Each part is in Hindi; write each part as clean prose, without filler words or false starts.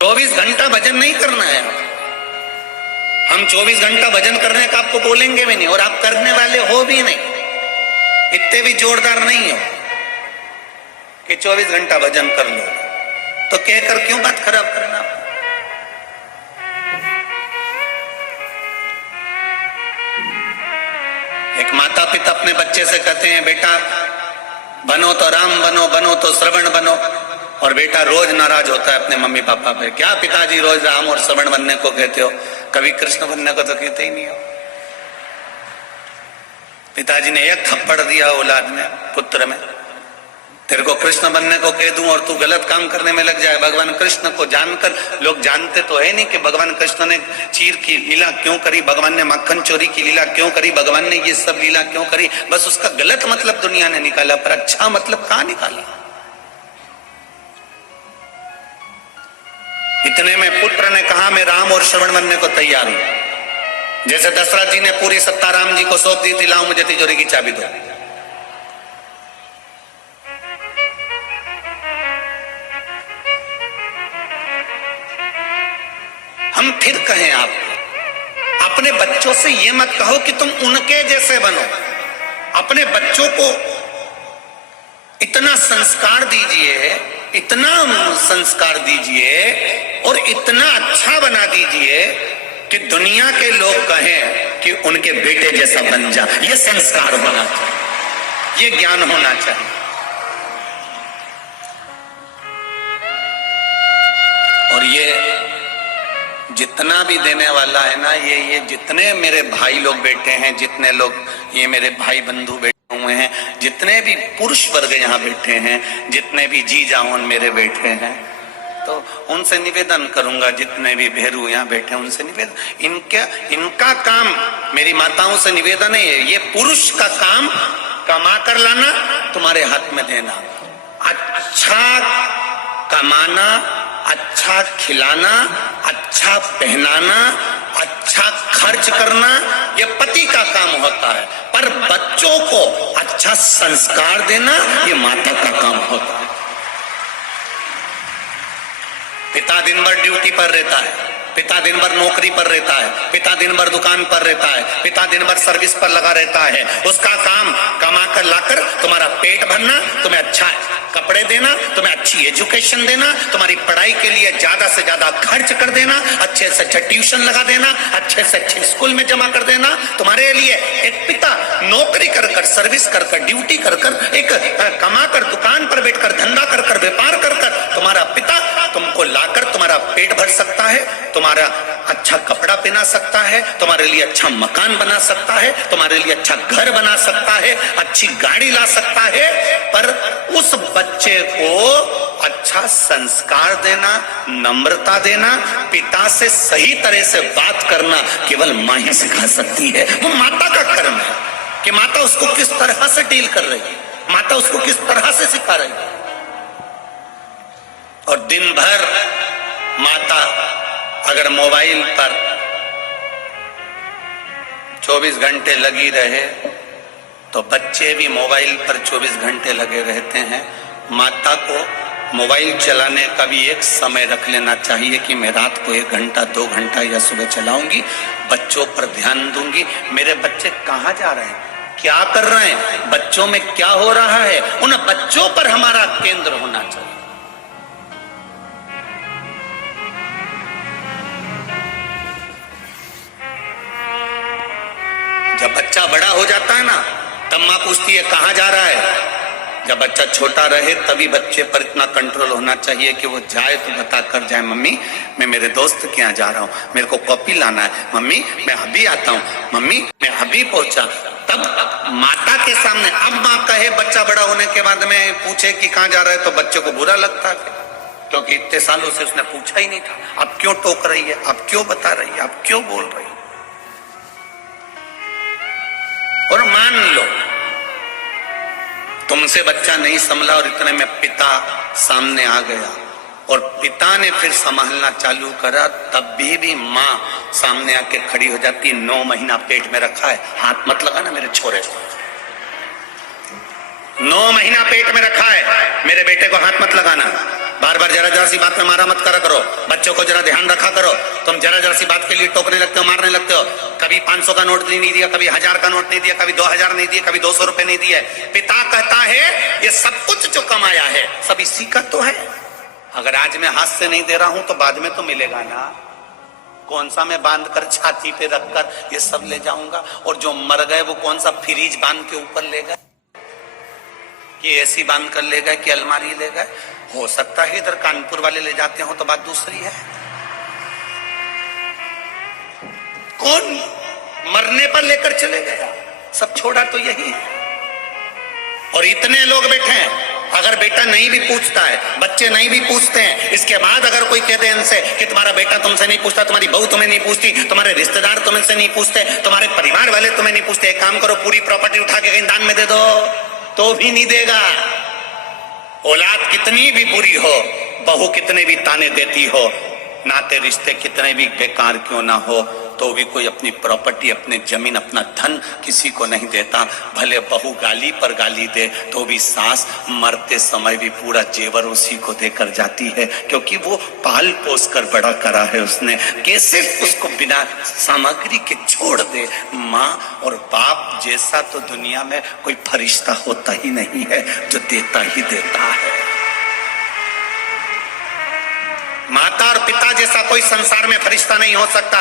24 घंटा भजन नहीं करना है। हम 24 घंटा भजन करने का आपको बोलेंगे भी नहीं, और आप करने वाले हो भी नहीं, इतने भी जोरदार नहीं हो कि 24 घंटा भजन कर लो। तो कहकर क्यों बात खराब करना। एक माता पिता अपने बच्चे से कहते हैं, बेटा बनो तो राम बनो, बनो तो श्रवण बनो। और बेटा रोज नाराज होता है अपने मम्मी पापा पे, क्या पिताजी रोज राम और श्रवण बनने को कहते हो, कभी कृष्ण बनने को तो कहते ही नहीं हो। पिताजी ने एक थप्पड़ दिया औलाद में, पुत्र में, तेरे को कृष्ण बनने को कह दूं और तू गलत काम करने में लग जाए। भगवान कृष्ण को जानकर, लोग जानते तो है नहीं कि भगवान कृष्ण ने चीर की लीला क्यों करी, भगवान ने मक्खन चोरी की लीला क्यों करी, भगवान ने ये सब लीला क्यों करी। बस उसका गलत मतलब दुनिया ने निकाला, पर अच्छा मतलब कहां निकाला। इतने में पुत्र ने कहा, मैं राम और श्रवण बनने को तैयार हूं। जैसे दशरथ जी ने पूरी सत्ता राम जी को सौंप दी थी, लाओ मुझे तिजोरी की चाबी दो। हम फिर कहें आपको, अपने बच्चों से यह मत कहो कि तुम उनके जैसे बनो। अपने बच्चों को इतना संस्कार दीजिए, इतना संस्कार दीजिए और इतना अच्छा बना दीजिए कि दुनिया के लोग कहें कि उनके बेटे जैसा बन जा। ये संस्कार होना चाहिए, ये ज्ञान होना चाहिए। और ये जितना भी देने वाला है ना, ये जितने मेरे भाई लोग बैठे हैं, जितने लोग ये मेरे भाई बंधु बैठे हुए हैं, जितने भी पुरुष वर्ग यहाँ बैठे हैं, जितने भी जी जाऊन मेरे बैठे हैं, तो उनसे निवेदन करूंगा, जितने भी भेरू यहाँ बैठे हैं उनसे निवेदन, इनका काम, मेरी माताओं से निवेदन है, ये पुरुष का काम कमा कर लाना, तुम्हारे हाथ में देना। अच्छा कमाना, अच्छा खिलाना, अच्छा पहनाना, अच्छा खर्च करना, ये पति का काम होता है। पर बच्चों को अच्छा संस्कार देना, ये माता का काम होता है। पिता दिन भर ड्यूटी पर रहता है, पिता दिन भर नौकरी पर रहता है, पिता दिन भर दुकान पर रहता है, पिता दिन भर सर्विस पर लगा रहता है। उसका काम कमा कर लाकर तुम्हारा पेट भरना, तुम्हें अच्छा कपड़े देना, तुम्हें अच्छी एजुकेशन देना, तुम्हारी पढ़ाई के लिए ज्यादा से ज्यादा खर्च कर देना, अच्छे से अच्छा ट्यूशन लगा देना, अच्छे से अच्छे स्कूल में जमा कर देना। तुम्हारे लिए एक पिता नौकरी कर कर, सर्विस कर कर, ड्यूटी कर कर, एक कमा कर, दुकान पर बैठकर, धंधा कर कर, व्यापार कर कर, तुम्हारा पिता तुमको लाकर तुम्हारा पेट भर सकता है, तुम्हारा अच्छा कपड़ा पहना सकता है, तुम्हारे लिए अच्छा मकान बना सकता है, तुम्हारे लिए अच्छा घर बना सकता है, अच्छी गाड़ी ला सकता है। पर उस बच्चे को अच्छा संस्कार देना, नम्रता देना, पिता से सही तरह से बात करना केवल मां ही सिखा सकती है। वो माता का कर्म है कि माता उसको किस तरह से डील कर रही है, माता उसको किस तरह से सिखा रही है। और दिन भर माता अगर मोबाइल पर 24 घंटे लगी रहे तो बच्चे भी मोबाइल पर 24 घंटे लगे रहते हैं। माता को मोबाइल चलाने का भी एक समय रख लेना चाहिए कि मैं रात को 1 घंटा 2 घंटा या सुबह चलाऊंगी, बच्चों पर ध्यान दूंगी। मेरे बच्चे कहाँ जा रहे हैं, क्या कर रहे हैं, बच्चों में क्या हो रहा है, उन बच्चों पर हमारा केंद्र होना चाहिए। जब बच्चा बड़ा हो जाता है ना, तब माँ पूछती है कहाँ जा रहा है। जब बच्चा छोटा रहे तभी बच्चे पर इतना कंट्रोल होना चाहिए कि वो जाए तो बता कर जाए, मम्मी मैं मेरे दोस्त के यहाँ जा रहा हूँ, मेरे को कॉपी लाना है, मम्मी मैं अभी आता हूँ, मम्मी मैं अभी पहुंचा। तब माता के सामने, अब माँ कहे बच्चा बड़ा होने के बाद में पूछे कि कहाँ जा रहा है तो बच्चे को बुरा लगता है, क्योंकि इतने सालों से उसने पूछा ही नहीं था। अब क्यों टोक रही है, अब क्यों बता रही है, अब क्यों बोल रही है। और मान लो तुमसे बच्चा नहीं संभला और इतने में पिता सामने आ गया और पिता ने फिर संभालना चालू करा, तब भी माँ सामने आके खड़ी हो जाती, 9 महीना पेट में रखा है, हाथ मत लगाना मेरे छोरे को, 9 महीना पेट में रखा है, मेरे बेटे को हाथ मत लगाना। बार बार जरा जरा सी बात में मारा मत करा करो, बच्चों को जरा ध्यान रखा करो। तुम जरा जरा सी बात के लिए टोकने लगते हो, मारने लगते हो। कभी 500 का नोट नहीं दिया, कभी 1000 का नोट नहीं दिया, कभी 2000 नहीं दिया, कभी 200 रुपए नहीं दिए। पिता कहता है ये सब कुछ जो कमाया है सब इसी का तो है। अगर आज मैं हाथ से नहीं दे रहा हूं तो बाद में तो मिलेगा ना। कौन सा मैं बांध कर छाती पे रखकर ये सब ले जाऊंगा, और जो मर गए वो कौन सा फ्रिज बांध के ऊपर ले गए, कि एसी बांध कर ले गए, कि अलमारी ले गए। हो सकता है इधर कानपुर वाले ले जाते हो तो बात दूसरी है। कौन मरने पर लेकर चले गया, सब छोड़ा तो यही है। और इतने लोग बैठे हैं, अगर बेटा नहीं भी पूछता है, बच्चे नहीं भी पूछते हैं, इसके बाद अगर कोई कह दे इनसे कि तुम्हारा बेटा तुमसे नहीं पूछता, तुम्हारी बहू तुम्हें नहीं पूछती, तुम्हारे रिश्तेदार तुमसे नहीं पूछते, तुम्हारे परिवार वाले तुम्हें नहीं पूछते, एक काम करो पूरी प्रॉपर्टी उठा के कहीं दान में दे दो, तो भी नहीं देगा। औलाद कितनी भी बुरी हो, बहू कितने भी ताने देती हो, नाते रिश्ते कितने भी बेकार क्यों ना हो, तो भी कोई अपनी प्रॉपर्टी, अपने जमीन, अपना धन किसी को नहीं देता। भले बहू गाली पर गाली दे तो भी सास मरते समय भी पूरा जेवर उसी को देकर जाती है, क्योंकि वो पाल पोस कर बड़ा करा है उसने। कैसे उसको बिना सामग्री के छोड़ दे। माँ और बाप जैसा तो दुनिया में कोई फरिश्ता होता ही नहीं है, जो देता ही देता है। माता और पिता जैसा कोई संसार में फरिश्ता नहीं हो सकता।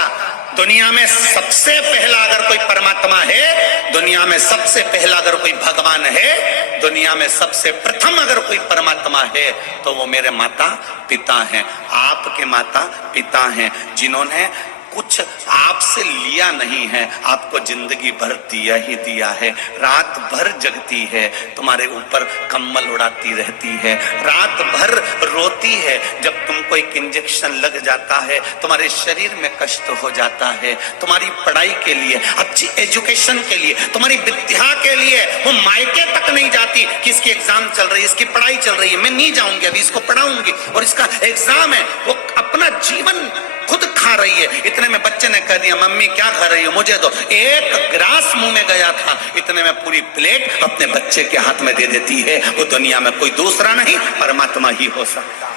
दुनिया में सबसे पहला अगर कोई परमात्मा है, दुनिया में सबसे पहला अगर कोई भगवान है, दुनिया में सबसे प्रथम अगर कोई परमात्मा है, तो वो मेरे माता पिता हैं, आपके माता पिता हैं, जिन्होंने कुछ आपसे लिया नहीं है, आपको जिंदगी भर दिया ही दिया है। रात भर जगती है, तुम्हारे ऊपर कम्बल उड़ाती रहती है, रात भर रोती है जब तुमको एक इंजेक्शन लग जाता है, तुम्हारे शरीर में कष्ट हो जाता है। तुम्हारी पढ़ाई के लिए, अच्छी एजुकेशन के लिए, तुम्हारी विद्या के लिए वो मायके तक नहीं जाती कि इसकी एग्जाम चल रही है, इसकी पढ़ाई चल रही है, मैं नहीं जाऊंगी, अभी इसको पढ़ाऊंगी और इसका एग्जाम है। वो अपना जीवन खुद खा रही है। इतने में बच्चे ने कह दिया मम्मी क्या खा रही हो, मुझे दो। एक ग्रास मुंह में गया था, इतने में पूरी प्लेट अपने बच्चे के हाथ में दे देती है। वो दुनिया में कोई दूसरा नहीं, परमात्मा ही हो सकता,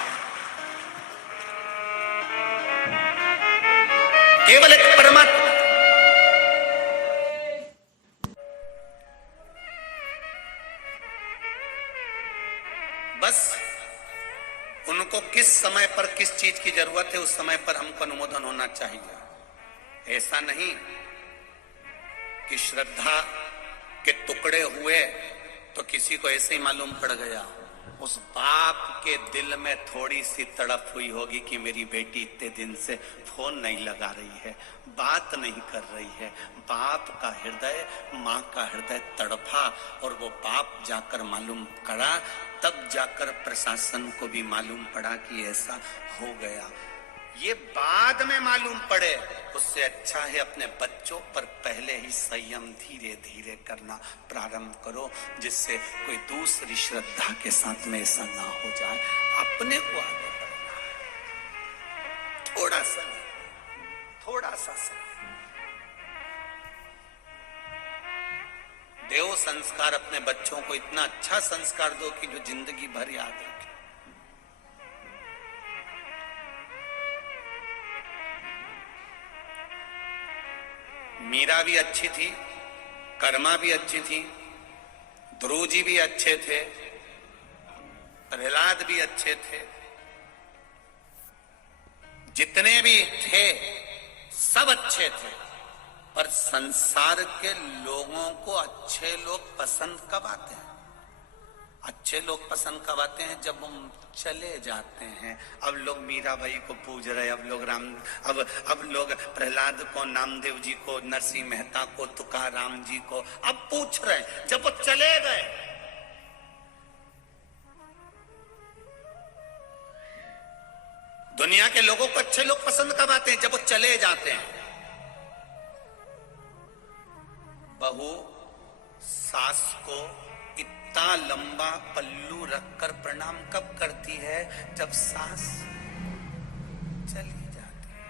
केवल एक परमात्मा। बस उनको किस समय पर किस चीज की जरूरत है, उस समय पर हमको अनुमोदन होना चाहिए। ऐसा नहीं कि श्रद्धा के टुकड़े हुए तो किसी को ऐसे ही मालूम पड़ गया। उस बाप के दिल में थोड़ी सी तड़प हुई होगी कि मेरी बेटी इतने दिन से फोन नहीं लगा रही है, बात नहीं कर रही है। बाप का हृदय, माँ का हृदय तड़पा और वो बाप जाकर मालूम करा, तब जाकर प्रशासन को भी मालूम पड़ा कि ऐसा हो गया। ये बाद में मालूम पड़े, उससे अच्छा है अपने बच्चों पर पहले ही संयम धीरे धीरे करना प्रारंभ करो, जिससे कोई दूसरी श्रद्धा के साथ में ऐसा ना हो जाए। अपने को आगे बढ़ना है, थोड़ा सा देव संस्कार अपने बच्चों को, इतना अच्छा संस्कार दो कि जो जिंदगी भर याद रखे। मीरा भी अच्छी थी, कर्मा भी अच्छी थी, ध्रुव जी भी अच्छे थे, प्रहलाद भी अच्छे थे, जितने भी थे सब अच्छे थे। पर संसार के लोगों को अच्छे लोग पसंद कब आते हैं? अच्छे लोग पसंद कब आते हैं? जब हम चले जाते हैं। अब लोग मीराबाई को पूज रहे, अब लोग अब लोग प्रहलाद को, नामदेव जी को, नरसिंह मेहता को, तुकाराम जी को अब पूछ रहे हैं। जब वो चले गए, दुनिया के लोगों को अच्छे लोग पसंद कब आते हैं? जब वो चले जाते हैं। बहू सास को इतना लंबा पल्लू रखकर प्रणाम कब करती है? जब सास चली जाती है।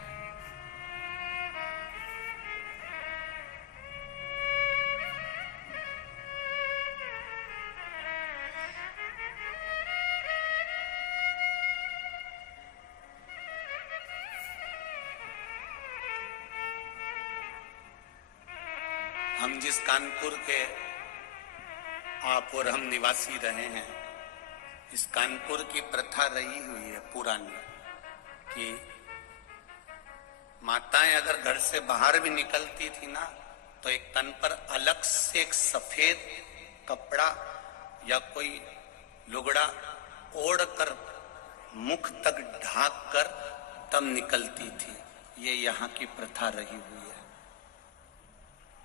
हम जिस कानपुर के आप और हम निवासी रहे हैं, इस कानपुर की प्रथा रही हुई है पुरानी कि माताएं अगर घर से बाहर भी निकलती थी ना, तो एक तन पर अलग से एक सफेद कपड़ा या कोई लुगड़ा ओढ़ कर मुख तक ढाक कर तब निकलती थी। ये यहाँ की प्रथा रही हुई है।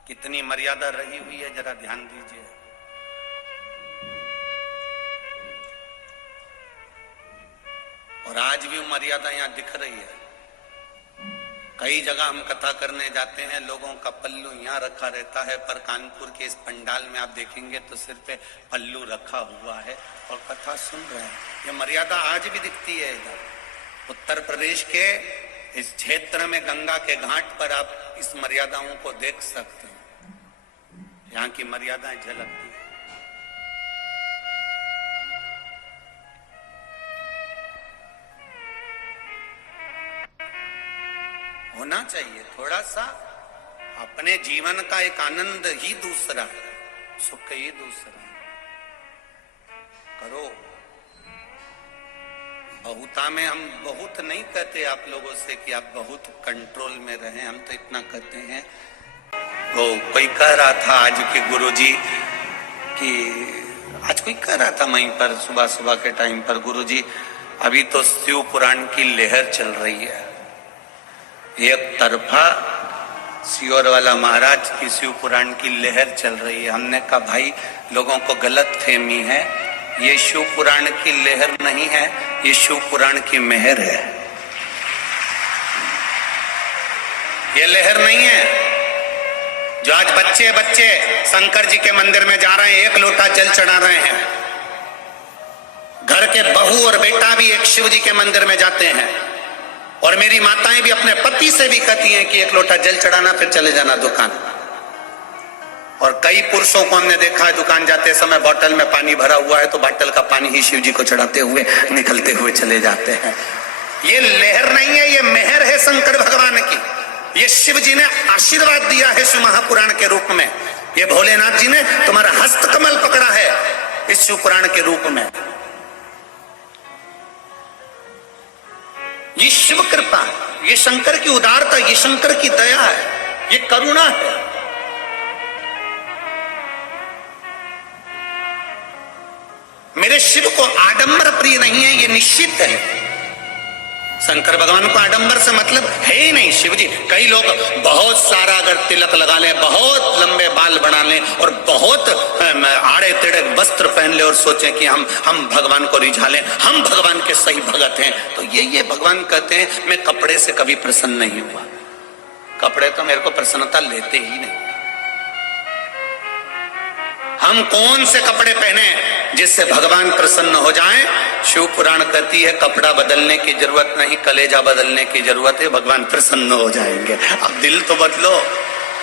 कितनी मर्यादा रही हुई है, जरा ध्यान दीजिए। और आज भी वो मर्यादा यहाँ दिख रही है। कई जगह हम कथा करने जाते हैं, लोगों का पल्लू यहाँ रखा रहता है, पर कानपुर के इस पंडाल में आप देखेंगे तो सिर पे पल्लू रखा हुआ है और कथा सुन रहे हैं। ये मर्यादा आज भी दिखती है। इधर उत्तर प्रदेश के इस क्षेत्र में गंगा के घाट पर आप इस मर्यादाओं को देख सकते हैं। यहाँ की मर्यादाएं झलकती है। होना चाहिए थोड़ा सा। अपने जीवन का एक आनंद ही दूसरा है, सुख ही दूसरा है। करो। बहुता में हम बहुत नहीं कहते आप लोगों से कि आप बहुत कंट्रोल में रहें, हम तो इतना कहते हैं। वो कोई कह रहा था आज के गुरुजी कि आज कोई कह रहा था वहीं पर सुबह सुबह के टाइम पर, गुरुजी अभी तो शिव पुराण की लहर चल रही है, एक तरफा सियोर वाला महाराज की शिव पुराण की लहर चल रही है। हमने कहा भाई लोगों को गलत फहमी है, ये शिव पुराण की लहर नहीं है, ये शिव पुराण की मेहर है। ये लहर नहीं है। जो आज बच्चे बच्चे शंकर जी के मंदिर में जा रहे हैं, एक लोटा जल चढ़ा रहे हैं, घर के बहू और बेटा भी एक शिव जी के मंदिर में जाते हैं, और मेरी माताएं भी अपने पति से भी कहती हैं कि एक लोटा जल चढ़ाना फिर चले जाना दुकान। और कई पुरुषों को हमने देखा है दुकान जाते समय बोतल में पानी भरा हुआ है तो बोतल का पानी ही शिव जी को चढ़ाते हुए निकलते हुए चले जाते हैं। ये लहर नहीं है, ये मेहर है शंकर भगवान की। ये शिव जी ने आशीर्वाद दिया है शिव महापुराण के रूप में। ये भोलेनाथ जी ने तुम्हारा हस्त कमल पकड़ा है इस शिव पुराण के रूप में। ये शिव कृपा, ये शंकर की उदारता, ये शंकर की दया है, ये करुणा है। मेरे शिव को आडंबर प्रिय नहीं है, ये निश्चित है। शंकर भगवान को आडंबर से मतलब है ही नहीं। शिव जी, कई लोग बहुत सारा अगर तिलक लगा लें, बहुत लंबे बाल बना लें और बहुत आड़े टेढ़े वस्त्र पहन ले और सोचें कि हम भगवान को रिझा लें, हम भगवान के सही भगत हैं, तो ये भगवान कहते हैं मैं कपड़े से कभी प्रसन्न नहीं हुआ। कपड़े तो मेरे को प्रसन्नता लेते ही नहीं। हम कौन से कपड़े पहने जिससे भगवान प्रसन्न हो जाएं? शिव पुराण कहती है कपड़ा बदलने की जरूरत नहीं, कलेजा बदलने की जरूरत है, भगवान प्रसन्न हो जाएंगे। अब दिल तो बदलो,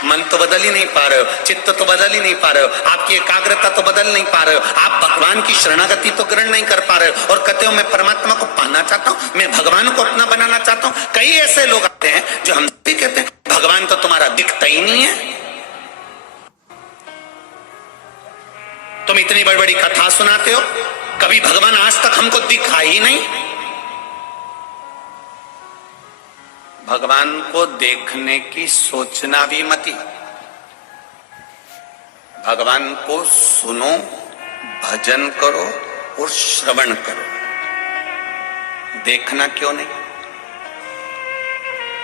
मन तो बदल ही नहीं पा रहे हो, चित्त तो बदल ही नहीं पा रहे हो, आपकी एकाग्रता तो बदल नहीं पा रहे हो, आप भगवान की शरणागति तो ग्रहण नहीं कर पा रहे हो, और कहते हो मैं परमात्मा को पाना चाहता हूं, मैं भगवान को अपना बनाना चाहता हूं। कई ऐसे लोग आते हैं जो हमसे भी कहते हैं भगवान तो तुम्हारा दिखता ही नहीं है। तुम इतनी बड़ी बड़ी कथा सुनाते हो, कभी भगवान आज तक हमको दिखा ही नहीं। भगवान को देखने की सोचना भी मती। भगवान को सुनो, भजन करो और श्रवण करो। देखना क्यों नहीं?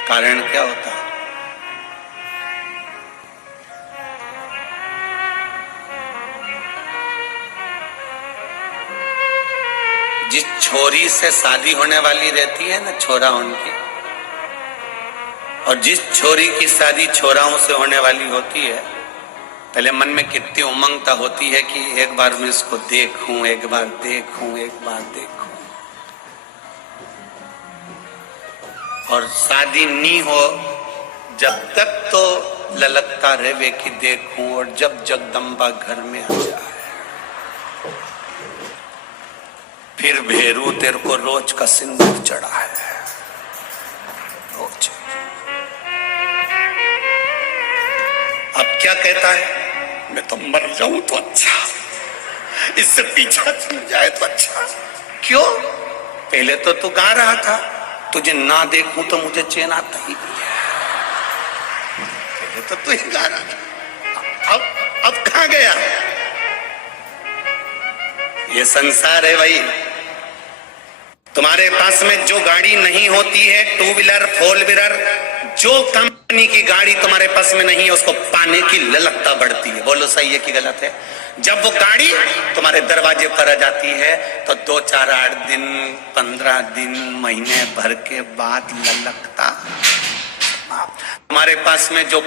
कारण क्या होता है? जिस छोरी से शादी होने वाली रहती है ना, छोरा उनकी, और जिस छोरी की शादी छोराओं से होने वाली होती है, पहले मन में कितनी उमंगता होती है कि एक बार मैं इसको देखूं, एक बार देखूं, एक बार देखूं। और शादी नहीं हो जब तक तो ललकता रहे कि देखूं, और जब जगदम्बा घर में आ जाए फिर भेरू तेरे को रोज का सिंदूर चढ़ा है, रोज। अब क्या क्या कहता है, मैं तो मर जाऊं तो अच्छा, इससे पीछा छूट जाए तो अच्छा। क्यों? पहले तो तू गा रहा था, तुझे ना देखूं तो मुझे चैन आता ही नहीं है। पहले तो तू ही गा रहा था, अब कहां गया? ये संसार है भाई। तुम्हारे पास में जो गाड़ी नहीं होती है, टू व्हीलर, फोर व्हीलर, जो कंपनी की गाड़ी तुम्हारे पास में नहीं है, उसको पाने की ललकता बढ़ती है। बोलो सही है कि गलत है? जब वो गाड़ी तुम्हारे दरवाजे पर आ जाती है तो 2, 4, 8 दिन, 15 दिन, महीने भर के बाद ललकता तुम्हारे पास में जो